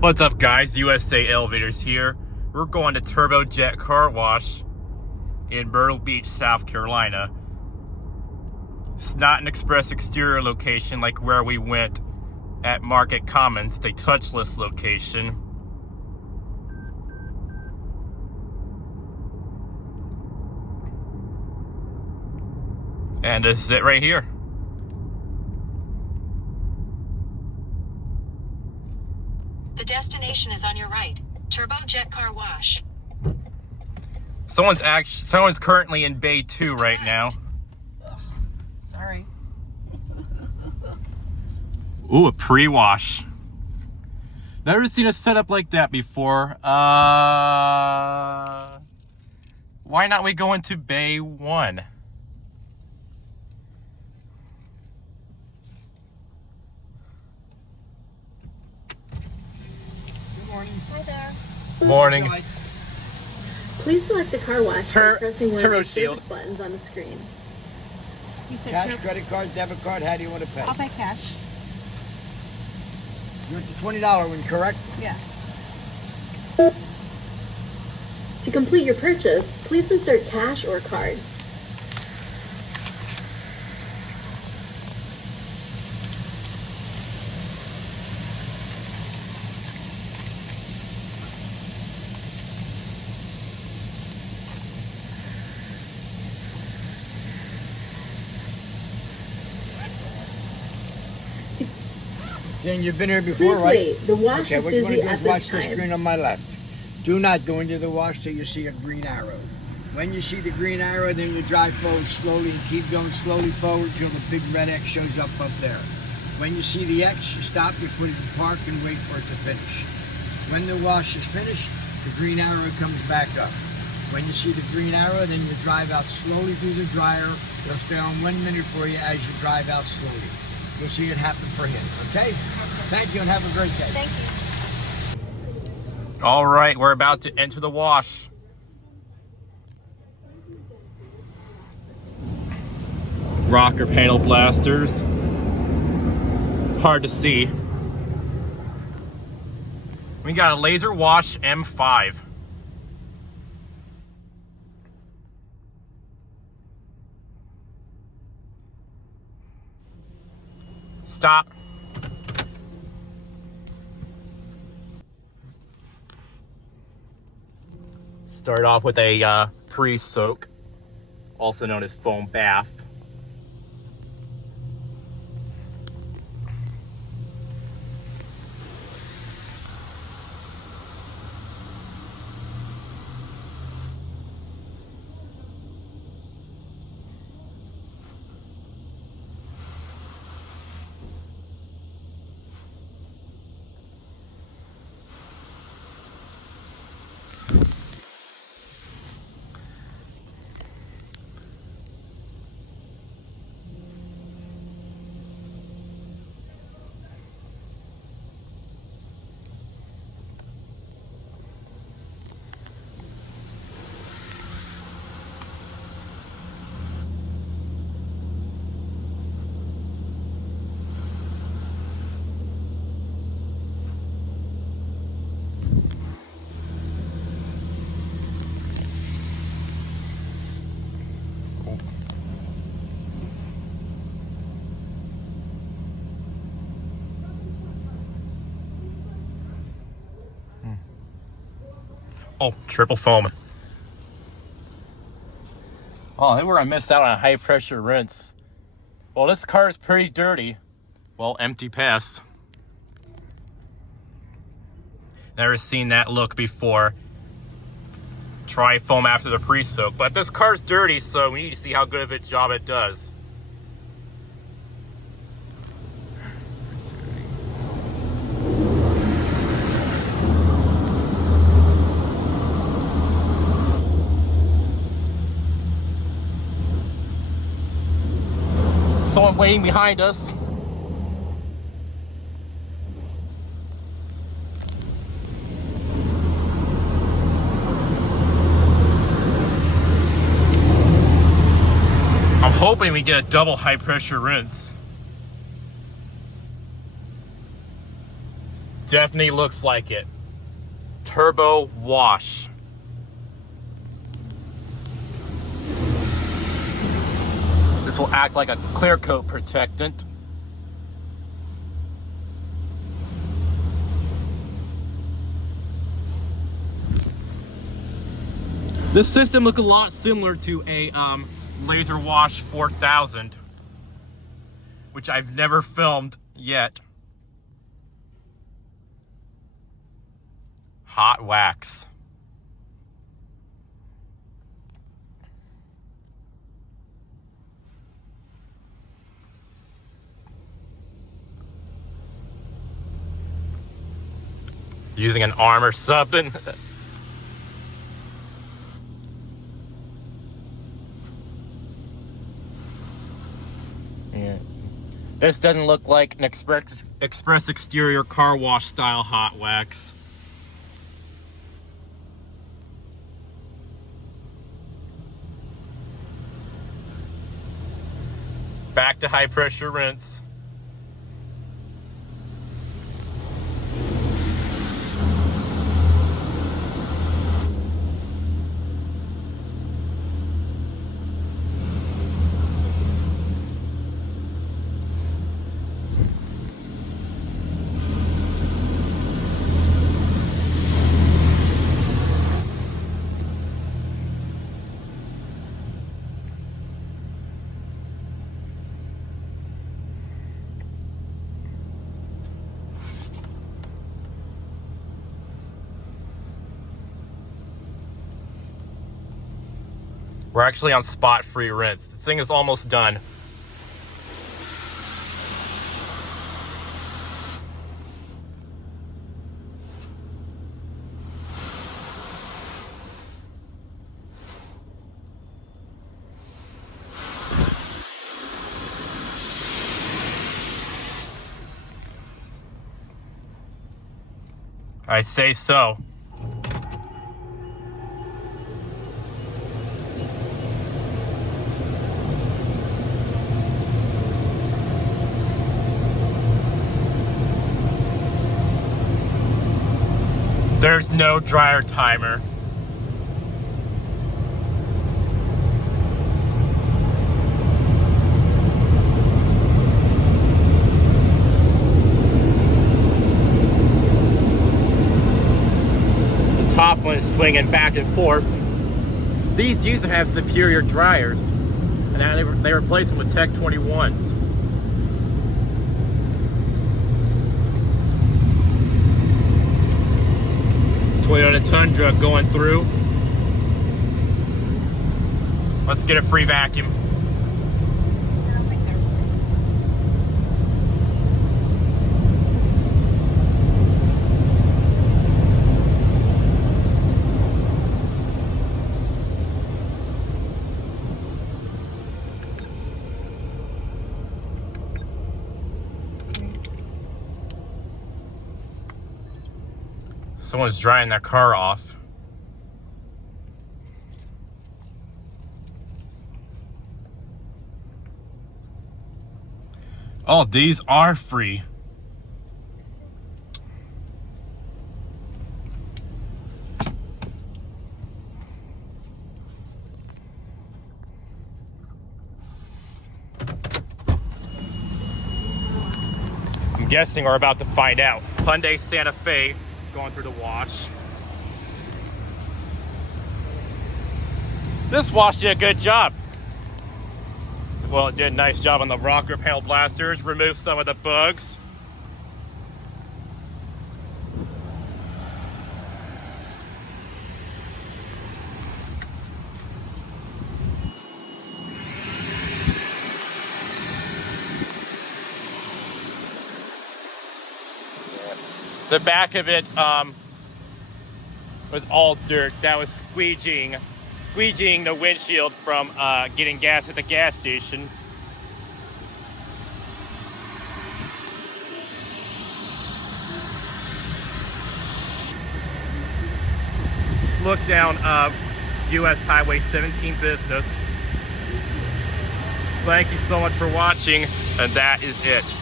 What's up, guys? USA Elevators here. We're going to Turbojet Car Wash in Myrtle Beach, South Carolina. It's not an express exterior location like where we went at Market Commons, the touchless location. And this is it right here. The destination is on your right. Turbojet Car Wash. Someone's currently in Bay 2 right now. Ugh, sorry. Ooh, a pre-wash. Never seen a setup like that before. Why not we go into Bay 1? Morning. Hi there. Morning. Please select the car wash by pressing one of Turbo the shield service buttons on the screen. You said Cash, credit card, debit card, how do you want to pay? I'll pay cash. You want the $20 one, correct? Yeah. To complete your purchase, please insert cash or card. Then you've been here before, Please right? wait. The wash Okay, is what you want to busy do at is this watch the time. screen on my left. Do not go into the wash till you see a green arrow. When you see the green arrow, then you drive forward slowly and keep going slowly forward till the big red X shows up there. When you see the X, you stop, you put it in park and wait for it to finish. When the wash is finished, the green arrow comes back up. When you see the green arrow, then you drive out slowly through the dryer. It'll stay on 1 minute for you as you drive out slowly. You'll see it happen for him, okay? Thank you and have a great day. Thank you. All right, we're about to enter the wash. Rocker panel blasters. Hard to see. We got a Laserwash M5. Stop. Start off with a pre-soak, also known as foam bath. Oh, triple foaming. Oh, then we're gonna miss out on a high pressure rinse. Well, this car is pretty dirty. Well, empty pass. Never seen that look before. Try foam after the pre-soak, but this car's dirty, so we need to see how good of a job it does. Someone waiting behind us. I'm hoping we get a double high pressure rinse. Definitely looks like it. Turbo wash. This will act like a clear coat protectant. This system looks a lot similar to a Laserwash 4000, which I've never filmed yet. Hot wax. Using an arm or something. Yeah. This doesn't look like an express exterior car wash style hot wax. Back to high pressure rinse. We're actually on spot-free rinse. This thing is almost done. I say so. There's no dryer timer. The top one is swinging back and forth. These used to have superior dryers, and now they replace them with Tech 21s. Toyota Tundra going through. Let's get a free vacuum. I don't think they're Someone's drying their car off. Oh, these are free. I'm guessing we're about to find out. Hyundai Santa Fe going through the wash. This wash did a good job. Well, it did a nice job on the rocker panel blasters, removed some of the bugs. The back of it was all dirt. That was squeegeeing the windshield from getting gas at the gas station. Look down US Highway 17 business. Thank you so much for watching, and that is it.